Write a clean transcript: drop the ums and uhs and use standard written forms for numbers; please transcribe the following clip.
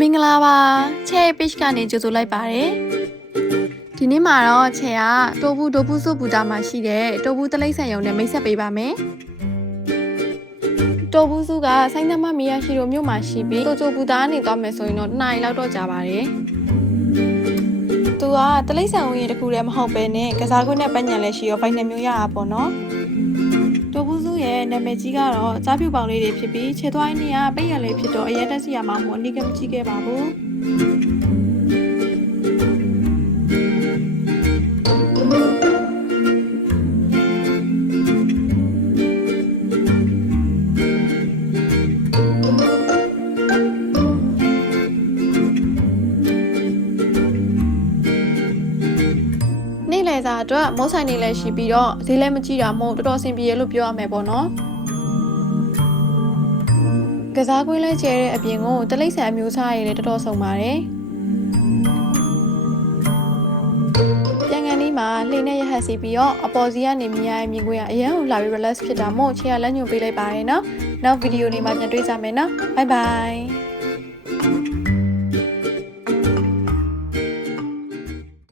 မင်္ဂလာပါချဲ page ကနေကြိုဆိုလိုက်ပါတယ်ဒီနေ့မှာတော့ချဲကတိုဘူးဒိုဘူးစုဘူတာမှာရှိတဲ့တိုဘူးတလိမ့်ဆန်ရုံနဲ့မိတ်ဆက်ပေးပါမယ်တိုဘူးစုကဆိုင်းသမမီယာရှိတို့မြို့မှာရှိပြီးတိုချိုဘူတာကနေသွားမယ်ဆိုရင်တော့2 နာရီလောက်တော့ကြာပါတယ်သူကတလိမ့်ဆန်ဝင်ရတခုတည်းမဟုတ်ပဲနဲ့ကစားကွင်းနဲ့ပတ်ညံလည်းရှိရောဘိုင်နှမျိုးရတာပေါ့နော်တိုဘူးစုရဲ့နာမည်ကြီးကတော့ကြားပြူပေါင်လေးတွေဖြစ်ပြီးခြေသွားရင်းကပိတ်ရလေးဖြစ်တော့အရင်တက်စီရမှာမို့အနည်းကမကြည့်ခဲ့ပါဘူးနေ့လယ်စာအတွက်မိုးဆိုင်နေလည်းရှိပြီးတော့ဈေးလည်းမကြည့်တာမို့တော်တော်အဆင်ပြေရလို့ပြောရမယ်ပေါ့နော်ကစားကွင်းလဲကျဲတဲ့အပြင်ကိုတလိမ့်ဆန်အမျိုးအစားတွေလည်းတော်တော်စုံပါတယ်ပြန်ကန်ဒီမှာလှေနဲ့ရဟတ်စီပြီးတော့အပေါ်စီကနေမြင်ရတဲ့မြင်ကွင်းကအရန်ကိုလာပြီး relax ဖြစ်တာမို့ချေရလက်ညွှန်ပေးလိုက်ပါတယ်နော်နောက်ဗီဒီယိုတွေမှာပြန်တွေ့ကြမယ်နော် bye bye